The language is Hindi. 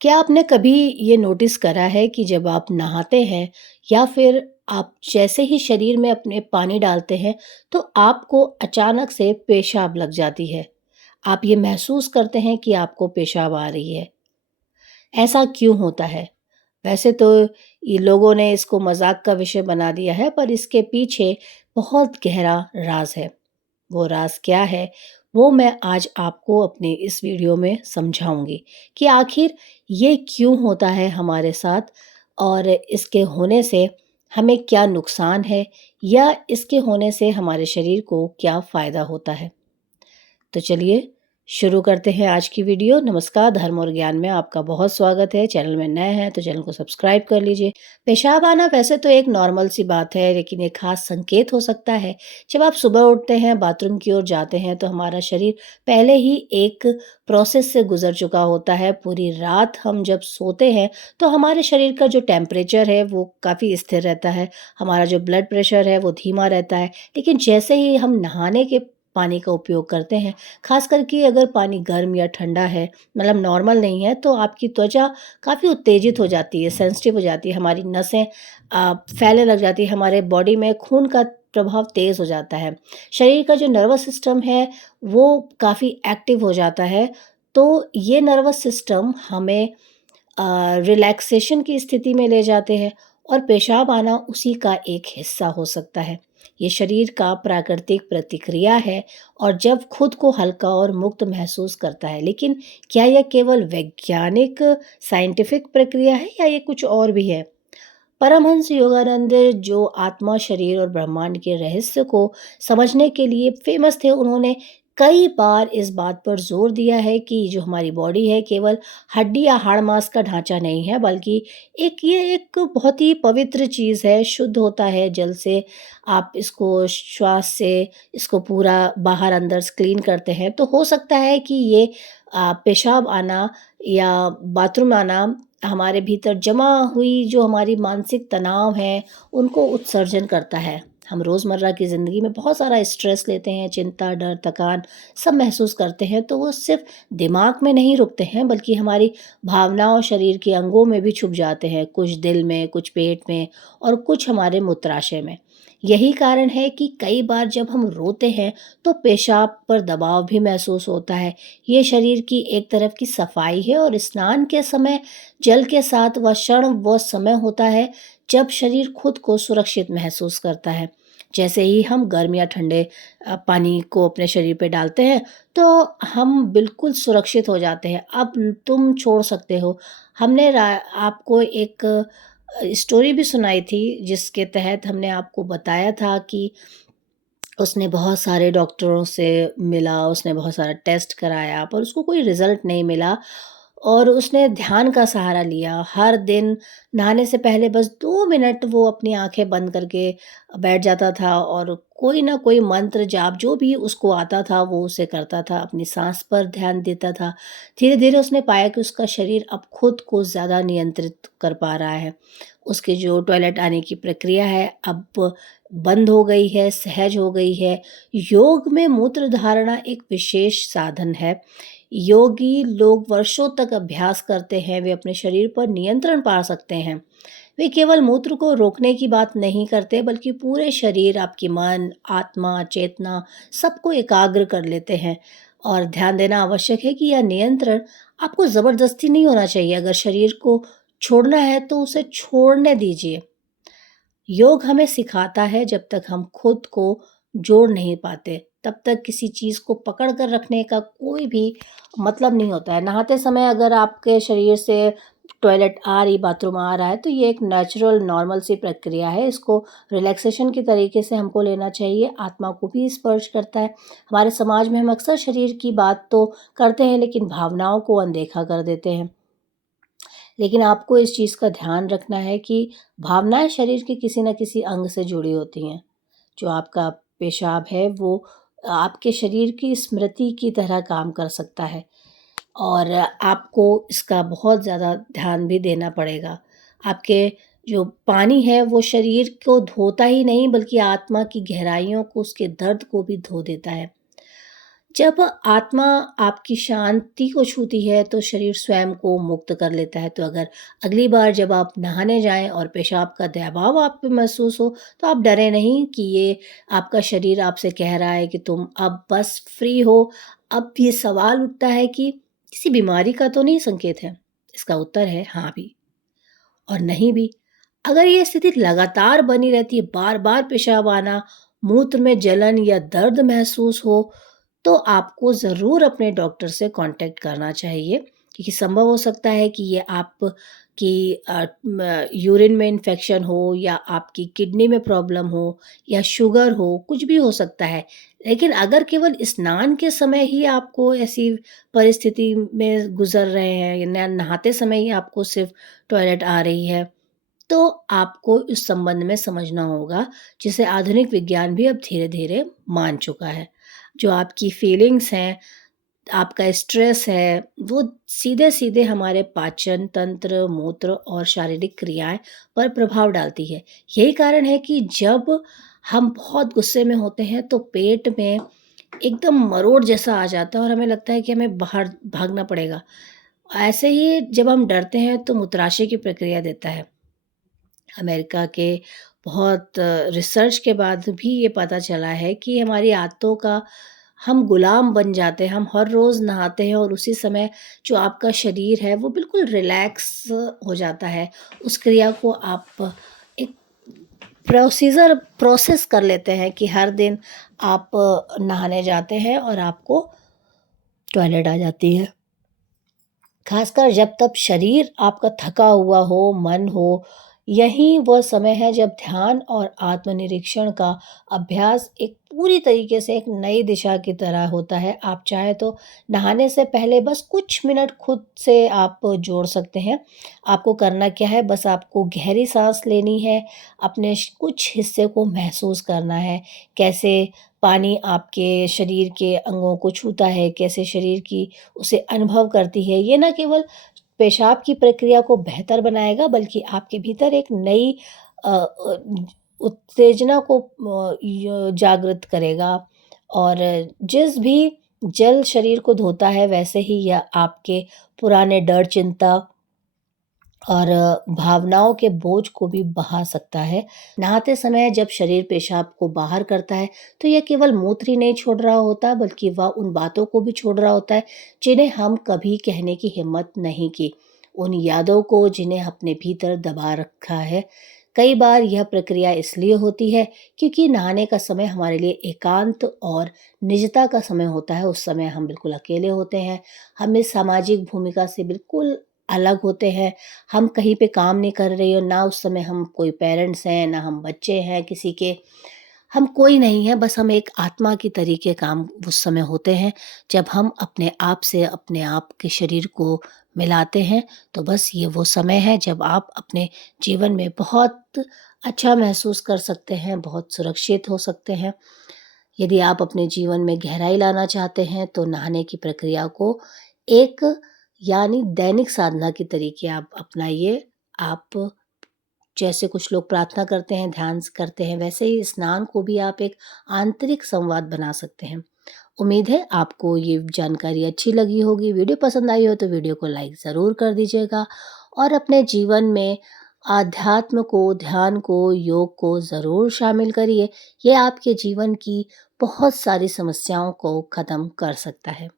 क्या आपने कभी ये नोटिस करा है कि जब आप नहाते हैं या फिर आप जैसे ही शरीर में अपने पानी डालते हैं, तो आपको अचानक से पेशाब लग जाती है? आप ये महसूस करते हैं कि आपको पेशाब आ रही है। ऐसा क्यों होता है? वैसे तो ये लोगों ने इसको मज़ाक का विषय बना दिया है, पर इसके पीछे बहुत गहरा राज़ है। वो राज़ क्या है, वो मैं आज आपको अपने इस वीडियो में समझाऊँगी कि आखिर ये क्यों होता है हमारे साथ और इसके होने से हमें क्या नुकसान है या इसके होने से हमारे शरीर को क्या फ़ायदा होता है। तो चलिए शुरू करते हैं आज की वीडियो। नमस्कार, धर्म और ज्ञान में आपका बहुत स्वागत है। चैनल में नए हैं तो चैनल को सब्सक्राइब कर लीजिए। पेशाब आना वैसे तो एक नॉर्मल सी बात है, लेकिन एक खास संकेत हो सकता है। जब आप सुबह उठते हैं, बाथरूम की ओर जाते हैं, तो हमारा शरीर पहले ही एक प्रोसेस से गुजर चुका होता है। पूरी रात हम जब सोते हैं, तो हमारे शरीर का जो टेम्परेचर है वो काफ़ी स्थिर रहता है। हमारा जो ब्लड प्रेशर है वो धीमा रहता है। लेकिन जैसे ही हम नहाने के पानी का उपयोग करते हैं, ख़ास करके अगर पानी गर्म या ठंडा है, मतलब नॉर्मल नहीं है, तो आपकी त्वचा काफ़ी उत्तेजित हो जाती है, सेंसिटिव हो जाती है, हमारी नसें फैलने लग जाती है, हमारे बॉडी में खून का प्रभाव तेज़ हो जाता है। शरीर का जो नर्वस सिस्टम है, वो काफ़ी एक्टिव हो जाता है। तो ये नर्वस सिस्टम हमें रिलैक्सेशन की स्थिति में ले जाते हैं और पेशाब आना उसी का एक हिस्सा हो सकता है। ये शरीर का प्राकृतिक प्रतिक्रिया है और जब खुद को हल्का और मुक्त महसूस करता है। लेकिन क्या यह केवल वैज्ञानिक साइंटिफिक प्रक्रिया है या ये कुछ और भी है? परमहंस योगानंद जो आत्मा, शरीर और ब्रह्मांड के रहस्य को समझने के लिए फेमस थे, उन्होंने कई बार इस बात पर जोर दिया है कि जो हमारी बॉडी है केवल हड्डी या हाड़ मांस का ढांचा नहीं है, बल्कि ये एक बहुत ही पवित्र चीज़ है, शुद्ध होता है जल से। आप इसको श्वास से इसको पूरा बाहर अंदर से क्लीन करते हैं, तो हो सकता है कि ये पेशाब आना या बाथरूम आना हमारे भीतर जमा हुई जो हमारी मानसिक तनाव है, उनको उत्सर्जन करता है। हम रोज़मर्रा की ज़िंदगी में बहुत सारा स्ट्रेस लेते हैं, चिंता, डर, थकान सब महसूस करते हैं, तो वो सिर्फ़ दिमाग में नहीं रुकते हैं, बल्कि हमारी भावनाओं और शरीर के अंगों में भी छुप जाते हैं। कुछ दिल में, कुछ पेट में और कुछ हमारे मूत्राशय में। यही कारण है कि कई बार जब हम रोते हैं, तो पेशाब पर दबाव भी महसूस होता है। ये शरीर की एक तरफ की सफाई है और स्नान के समय जल के साथ वह क्षण, वो समय होता है जब शरीर खुद को सुरक्षित महसूस करता है। जैसे ही हम गर्म या ठंडे पानी को अपने शरीर पे डालते हैं, तो हम बिल्कुल सुरक्षित हो जाते हैं। अब तुम छोड़ सकते हो। हमने आपको एक स्टोरी भी सुनाई थी, जिसके तहत हमने आपको बताया था कि उसने बहुत सारे डॉक्टरों से मिला, उसने बहुत सारा टेस्ट कराया, पर उसको कोई रिज़ल्ट नहीं मिला और उसने ध्यान का सहारा लिया। हर दिन नहाने से पहले बस 2 मिनट वो अपनी आँखें बंद करके बैठ जाता था और कोई ना कोई मंत्र जाप जो भी उसको आता था, वो उसे करता था, अपनी साँस पर ध्यान देता था। धीरे-धीरे उसने पाया कि उसका शरीर अब खुद को ज़्यादा नियंत्रित कर पा रहा है। उसकी जो टॉयलेट आने की प्रक्रिया है, अब बंद हो गई है, सहज हो गई है। योग में मूत्र धारणा एक विशेष साधन है। योगी लोग वर्षों तक अभ्यास करते हैं, वे अपने शरीर पर नियंत्रण पा सकते हैं। वे केवल मूत्र को रोकने की बात नहीं करते, बल्कि पूरे शरीर, आपकी मन, आत्मा, चेतना सबको एकाग्र कर लेते हैं। और ध्यान देना आवश्यक है कि यह नियंत्रण आपको ज़बरदस्ती नहीं होना चाहिए। अगर शरीर को छोड़ना है तो उसे छोड़ने दीजिए। योग हमें सिखाता है, जब तक हम खुद को जोड़ नहीं पाते, तब तक किसी चीज़ को पकड़ कर रखने का कोई भी मतलब नहीं होता है। नहाते समय अगर आपके शरीर से टॉयलेट आ रही, बाथरूम आ रहा है, तो ये एक नेचुरल नॉर्मल सी प्रक्रिया है। इसको रिलैक्सेशन के तरीके से हमको लेना चाहिए। आत्मा को भी स्पर्श करता है। हमारे समाज में हम अक्सर शरीर की बात तो करते हैं, लेकिन भावनाओं को अनदेखा कर देते हैं। लेकिन आपको इस चीज़ का ध्यान रखना है कि भावनाएँ शरीर के किसी न किसी अंग से जुड़ी होती हैं। जो आपका पेशाब है, वो आपके शरीर की स्मृति की तरह काम कर सकता है और आपको इसका बहुत ज़्यादा ध्यान भी देना पड़ेगा। आपके जो पानी है, वो शरीर को धोता ही नहीं, बल्कि आत्मा की गहराइयों को, उसके दर्द को भी धो देता है। जब आत्मा आपकी शांति को छूती है तो शरीर स्वयं को मुक्त कर लेता है। तो अगर अगली बार जब आप नहाने जाएँ और पेशाब का दबाव आप पे महसूस हो, तो आप डरें नहीं कि ये आपका शरीर आपसे कह रहा है कि तुम अब बस फ्री हो। अब ये सवाल उठता है कि किसी बीमारी का तो नहीं संकेत है? इसका उत्तर है हाँ भी और नहीं भी। अगर ये स्थिति लगातार बनी रहती है, बार-बार पेशाब आना, मूत्र में जलन या दर्द महसूस हो, तो आपको ज़रूर अपने डॉक्टर से कॉन्टैक्ट करना चाहिए, क्योंकि संभव हो सकता है कि ये आपकी यूरिन में इन्फेक्शन हो या आपकी किडनी में प्रॉब्लम हो या शुगर हो, कुछ भी हो सकता है। लेकिन अगर केवल स्नान के समय ही आपको ऐसी परिस्थिति में गुज़र रहे हैं या नहाते समय ही आपको सिर्फ़ टॉयलेट आ रही है, तो आपको इस संबंध में समझना होगा, जिसे आधुनिक विज्ञान भी अब धीरे-धीरे मान चुका है। जो आपकी फीलिंग्स हैं, आपका स्ट्रेस है, वो सीधे-सीधे हमारे पाचन तंत्र, मूत्र और शारीरिक क्रियाएँ पर प्रभाव डालती है। यही कारण है कि जब हम बहुत गुस्से में होते हैं, तो पेट में एकदम मरोड़ जैसा आ जाता है और हमें लगता है कि हमें बाहर भागना पड़ेगा। ऐसे ही जब हम डरते हैं, तो मूत्राशय की प्रक्रिया देता है। अमेरिका के बहुत रिसर्च के बाद भी ये पता चला है कि हमारी आदतों का हम गुलाम बन जाते हैं। हम हर रोज़ नहाते हैं और उसी समय जो आपका शरीर है वो बिल्कुल रिलैक्स हो जाता है। उस क्रिया को आप एक प्रोसेस कर लेते हैं कि हर दिन आप नहाने जाते हैं और आपको टॉयलेट आ जाती है। खासकर जब तब शरीर आपका थका हुआ हो, मन हो, यही वह समय है जब ध्यान और आत्मनिरीक्षण का अभ्यास एक पूरी तरीके से एक नई दिशा की तरह होता है। आप चाहे तो नहाने से पहले बस कुछ मिनट खुद से आप जोड़ सकते हैं। आपको करना क्या है, बस आपको गहरी साँस लेनी है, अपने कुछ हिस्से को महसूस करना है, कैसे पानी आपके शरीर के अंगों को छूता है, कैसे शरीर की उसे अनुभव करती है। ये ना केवल पेशाब की प्रक्रिया को बेहतर बनाएगा बल्कि आपके भीतर एक नई उत्तेजना को जागृत करेगा और जिस भी जल शरीर को धोता है वैसे ही यह आपके पुराने डर, चिंता और भावनाओं के बोझ को भी बहा सकता है। नहाते समय जब शरीर पेशाब को बाहर करता है, तो यह केवल मूत्र ही नहीं छोड़ रहा होता, बल्कि वह उन बातों को भी छोड़ रहा होता है, जिन्हें हम कभी कहने की हिम्मत नहीं की। उन यादों को जिन्हें अपने भीतर दबा रखा है। कई बार यह प्रक्रिया इसलिए होती है, क्योंकि नहाने का समय हमारे लिए एकांत और निजता का समय होता है। उस समय हम बिल्कुल अकेले होते हैं। हम इस सामाजिक भूमिका से बिल्कुल अलग होते हैं। हम कहीं पे काम नहीं कर रहे हो, ना उस समय हम कोई पेरेंट्स हैं, ना हम बच्चे हैं किसी के, हम कोई नहीं है, बस हम एक आत्मा की तरीके काम उस समय होते हैं। जब हम अपने आप से अपने आप के शरीर को मिलाते हैं, तो बस ये वो समय है जब आप अपने जीवन में बहुत अच्छा महसूस कर सकते हैं, बहुत सुरक्षित हो सकते हैं। यदि आप अपने जीवन में गहराई लाना चाहते हैं, तो नहाने की प्रक्रिया को एक यानी दैनिक साधना के तरीके आप अपनाइए। आप जैसे कुछ लोग प्रार्थना करते हैं, ध्यान करते हैं, वैसे ही स्नान को भी आप एक आंतरिक संवाद बना सकते हैं। उम्मीद है आपको ये जानकारी अच्छी लगी होगी। वीडियो पसंद आई हो तो वीडियो को लाइक ज़रूर कर दीजिएगा और अपने जीवन में आध्यात्म को, ध्यान को, योग को ज़रूर शामिल करिए। ये आपके जीवन की बहुत सारी समस्याओं को ख़त्म कर सकता है।